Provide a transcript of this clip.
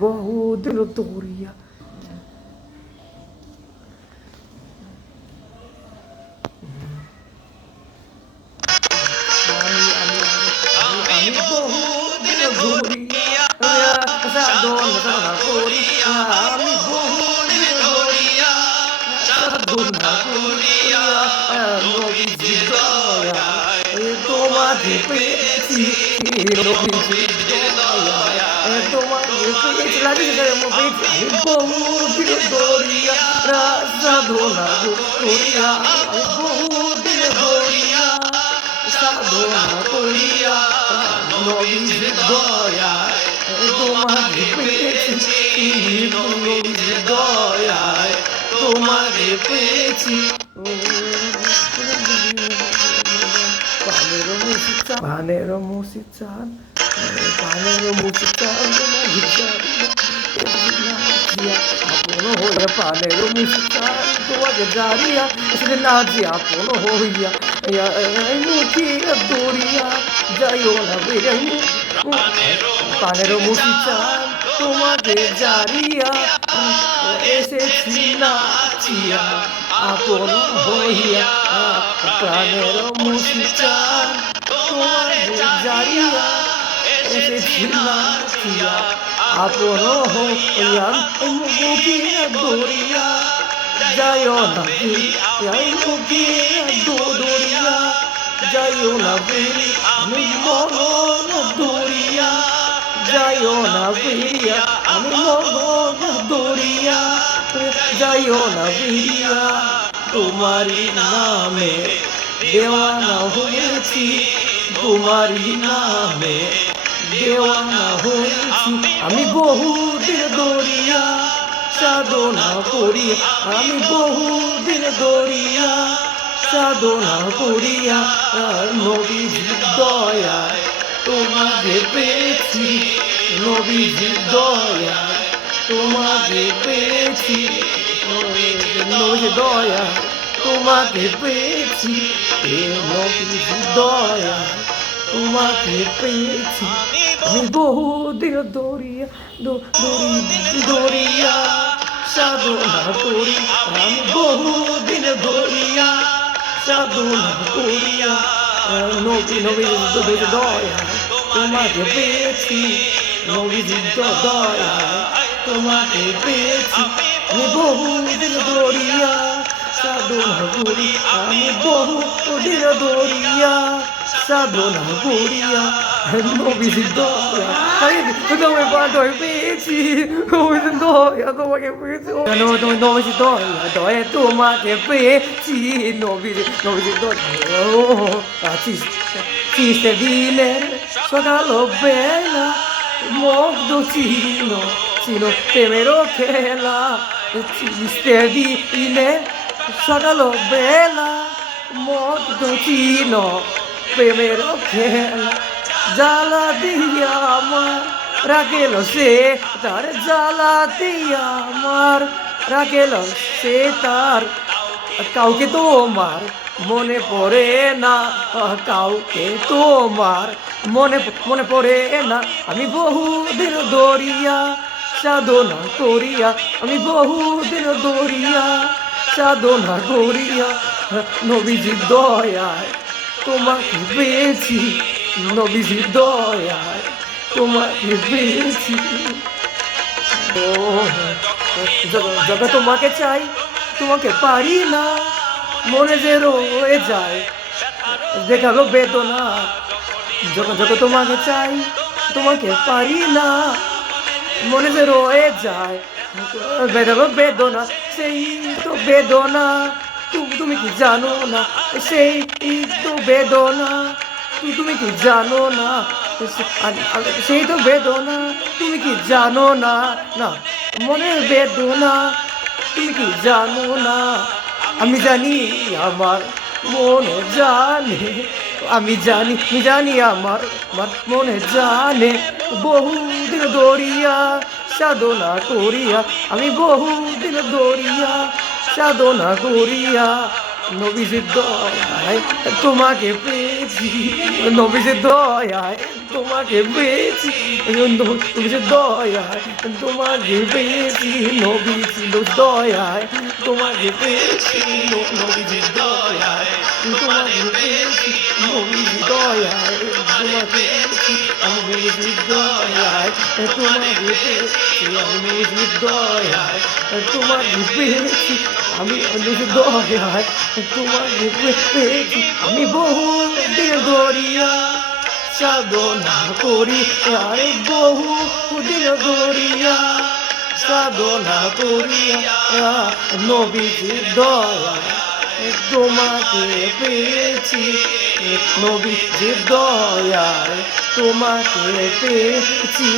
বহুদিন দৌড়িয়া আমি বহুদিন দৌড়িয়া সাধনা করিয়া আমি বহুদিন দৌড়িয়া সাধনা করিয়া নবীজি দয়ায় তোমাকে পেয়েছি নবীজি দয়ায় তোমাকে পেয়েছি লাগিয়ে পেয়েছি আমি বহুদিন দৌড়িয়া সাধনা করিয়া আমি বহুদিন দৌড়িয়া সাধনা করিয়া নবীজি দয়ায় তোমাকে পেয়েছি নবীজি দয়ায় তোমাকে পেয়েছি পানেরও মুসি চান আপন হইয়া পানেরও মুসি চান তোমাকে জারিয়া সেটা না যে আপন হইয়া মুখিয়া দৌড়িয়া যাইও না বেরাই পানেরও মুসি চান তোমাকে জারিয়া এসেছি নাচিয়া আপন হইয়া প্রাণের মুসি চান তোমাকে জারিয়া এসেছি নাচিয়া আপন হইয়া মুখিয়া দৌড়িয়া যাইও না মুখিয়া দৌড়িয়া যাইও না আমি মন দৌড়িয়া যাইও না ফিরিয়া আমি মন দৌড়িয়া যাইও না ফিরিয়া তোমারই নামে দেওয়ানা হয়েছি তোমারই নামে দেওয়ানা হয়েছি আমি বহুদিন দৌড়িয়া সাধনা করিয়া আমি বহুদিন দৌড়িয়া সাধনা করিয়া নবীজি দয়ায় তোমাকে পেয়েছি নবীজি দয়ায় তোমাকে পেয়েছি নবীজি দয়ায় তোমাকে পেয়েছি নবীজি দয়ায় তোমাকে পেয়েছি আমি বহুদিন দৌড়িয়া দৌড়িয়া সাধনা করি আমি বহুদিন দৌড়িয়া সাধনা করিয়া নবীজি দয়ায় তোমাকে পেয়েছি নবীজি দয়ায় তোমাকে পেয়েছি আমি বহুদিন দৌড়িয়া সাধনা করি আমি বহুদিন দৌড়িয়া সাধনা করিয়া নবীজি দয়ায় তোমাকে পেয়েছি নবীজি দয়ায় তোমাকে পেয়েছি নবীজি দয়ায় তোমাকে পেয়েছি নবীজি দয়ায় চিস্তে দিলের সকাল বেলা মুগ্ধ ছিল প্রেমেরও খেলা চিস্তে দিলে সকাল বেলা মুগ্ধ ছিল প্রেমেরও খেলা জ্বালা দিয়া আমার রাখেল সে তার জ্বালা দিয়া আমার রাখেল সে তার কাউকে তোমার মনে পড়ে না কাউকে তোমার মনে পড়ে না আমি বহুদিন দৌড়িয়া সাধনা করিয়া আমি বহুদিন দৌড়িয়া সাধনা করিয়া নবীজি দয়ায় তোমাকে পেয়েছি নবীজি দয়ায় তোমাকে পেয়েছি যখন তোমাকে চাই তোমাকে পারি না মনে যে রয়ে যায় দেখালো বেদনা যখন তোমাকে চাই তোমাকে পারি না মনে যে রয়ে যায় দেখালো বেদনা সেই তো বেদনা তুমি কি জানো না সেই তো বেদনা তুমি কি জানো না সেই তো বেদনা তুমি কি জানো না না মনের বেদনা তুমি কি জানো না আমি জানি আমার মনে জানে আমি জানি আমার মনে জানে বহুদিন দৌড়িয়া সাধনা করিয়া আমি বহুদিন দৌড়িয়া সাধনা করিয়া নবীজির দয়ায় তোমাকে পেয়েছি নবীজির দয়ায় তোমাকে পেয়েছি নবীজির দয়ায়, তোমাকে পেয়েছি নবীজির দয়ায়, তোমাকে পেয়েছি নবীজির দয়ায়, তোমাকে পেয়েছি নবীজির দয়ায়, তোমাকে পেয়েছি আমি নবীজির দয়ায়, তোমাকে পেয়েছি আমি নবীজির দয়ায়, তোমাকে পেয়েছি আমি নবীজির দয়ায়, তোমাকে পেয়েছি আমি বহু দিন ধরিয়া সাধনা করি, আরে বহু দিন ধরিয়া সাধনা করিয়া নবীজির দয়ায় তোমাকে পেয়েছি, নবীজির দয়ায় তোমাকে পেয়েছি।